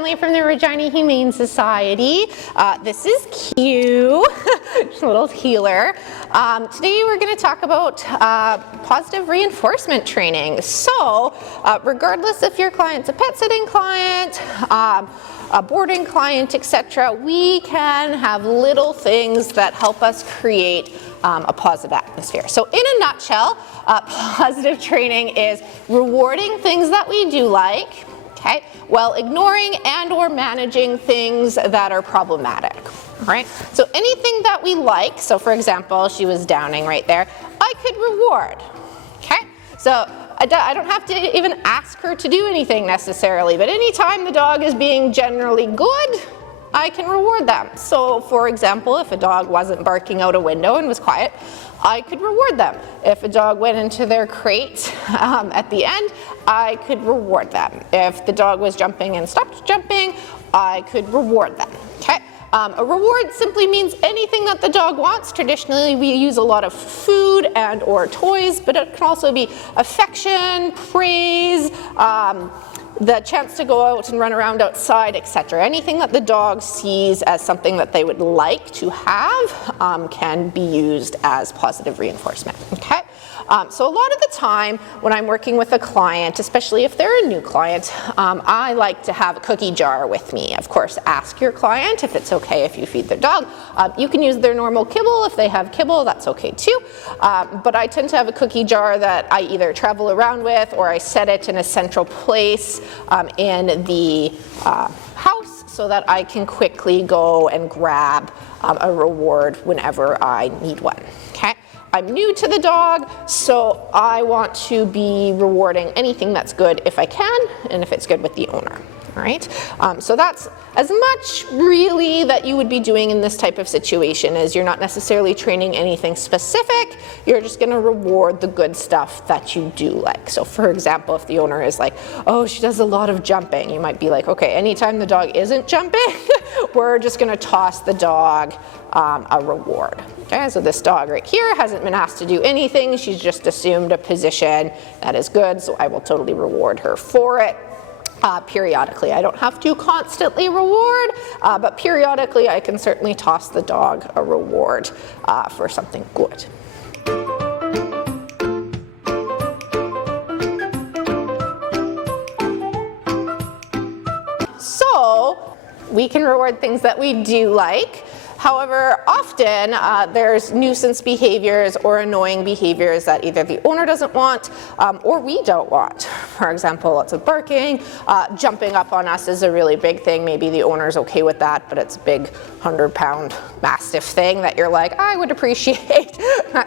Emily from the Regina Humane Society. This is Q, just a little healer. Today we're going to talk about positive reinforcement training. So regardless if your client's a pet sitting client, a boarding client, etc., we can have little things that help us create a positive atmosphere. So in a nutshell, positive training is rewarding things that we do like, okay, while ignoring and or managing things that are problematic, right? So anything that we like, so for example, she was downing right there, I could reward, okay? So I don't have to even ask her to do anything necessarily, but anytime the dog is being generally good, I can reward them. So for example, if a dog wasn't barking out a window and was quiet, I could reward them. If a dog went into their crate at the end, I could reward them. If the dog was jumping and stopped jumping, I could reward them, okay? A reward simply means anything that the dog wants. Traditionally, we use a lot of food and or toys, but it can also be affection, praise, the chance to go out and run around outside, etc. Anything that the dog sees as something that they would like to have can be used as positive reinforcement, okay? So a lot of the time when I'm working with a client, especially if they're a new client, I like to have a cookie jar with me. Of course, ask your client if it's okay if you feed their dog. You can use their normal kibble. If they have kibble, that's okay too. But I tend to have a cookie jar that I either travel around with or I set it in a central place in the house so that I can quickly go and grab a reward whenever I need one, okay? I'm new to the dog, so I want to be rewarding anything that's good if I can, and if it's good with the owner, all right? So that's as much really that you would be doing in this type of situation, is you're not necessarily training anything specific, you're just gonna reward the good stuff that you do like. So for example, if the owner is like, oh, she does a lot of jumping, you might be like, okay, anytime the dog isn't jumping, we're just gonna toss the dog a reward. Okay, so this dog right here hasn't been asked to do anything, she's just assumed a position that is good, so I will totally reward her for it. Periodically. I don't have to constantly reward, but periodically I can certainly toss the dog a reward for something good. So we can reward things that we do like. However, often there's nuisance behaviors or annoying behaviors that either the owner doesn't want or we don't want. For example, lots of barking, jumping up on us is a really big thing. Maybe the owner's okay with that, but it's a big 100-pound mastiff thing that you're like, I would appreciate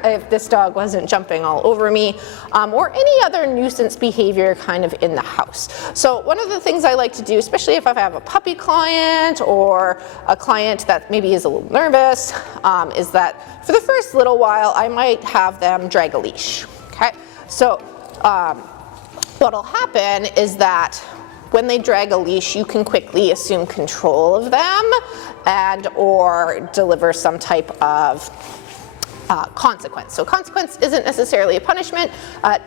if this dog wasn't jumping all over me, or any other nuisance behavior kind of in the house. So one of the things I like to do, especially if I have a puppy client or a client that maybe is a little nervous, is that for the first little while I might have them drag a leash, okay? So what'll happen is that when they drag a leash, you can quickly assume control of them and or deliver some type of consequence. So consequence isn't necessarily a punishment.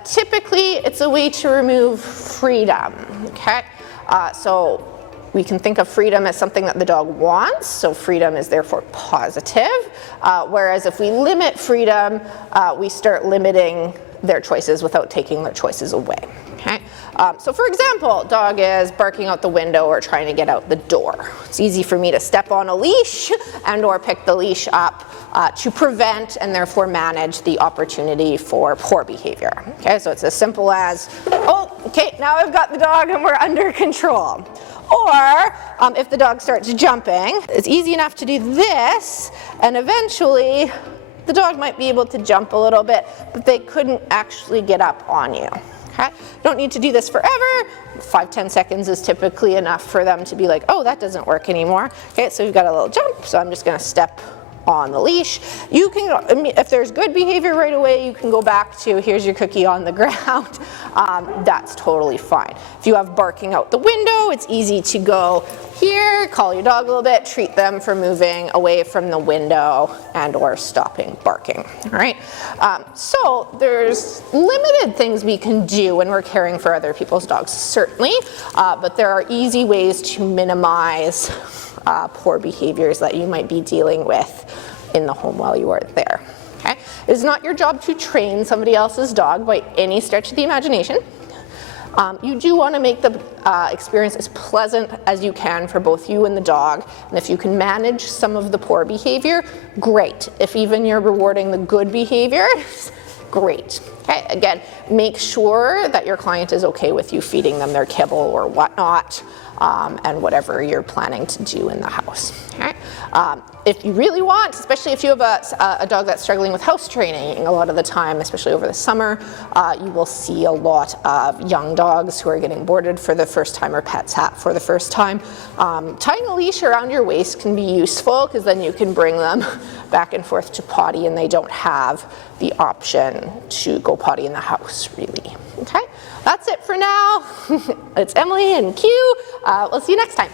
Typically, it's a way to remove freedom, okay? So we can think of freedom as something that the dog wants, so freedom is therefore positive, whereas if we limit freedom, we start limiting their choices without taking their choices away, okay? So for example, dog is barking out the window or trying to get out the door. It's easy for me to step on a leash and or pick the leash up to prevent and therefore manage the opportunity for poor behavior, okay? So it's as simple as, oh, okay, now I've got the dog and we're under control. Or if the dog starts jumping, it's easy enough to do this, and eventually the dog might be able to jump a little bit, but they couldn't actually get up on you. Okay? Don't need to do this forever. 5-10 seconds is typically enough for them to be like, oh, that doesn't work anymore. Okay, so we've got a little jump, so I'm just gonna step on the leash. You can, if there's good behavior right away, you can go back to here's your cookie on the ground. That's totally fine. If you have barking out the window, it's easy to go here, call your dog a little bit, treat them for moving away from the window and or stopping barking, all right? So there's limited things we can do when we're caring for other people's dogs, certainly, but there are easy ways to minimize poor behaviors that you might be dealing with in the home while you are there. Okay? It is not your job to train somebody else's dog by any stretch of the imagination. You do want to make the experience as pleasant as you can for both you and the dog, and if you can manage some of the poor behavior, great. If even you're rewarding the good behavior, great. Okay, again, make sure that your client is okay with you feeding them their kibble or whatnot, and whatever you're planning to do in the house. Okay? If you really want, especially if you have a dog that's struggling with house training, a lot of the time, especially over the summer, you will see a lot of young dogs who are getting boarded for the first time or pet sat for the first time. Tying a leash around your waist can be useful because then you can bring them back and forth to potty and they don't have the option to go potty in the house, really. Okay, that's it for now. It's Emily and Q. We'll see you next time.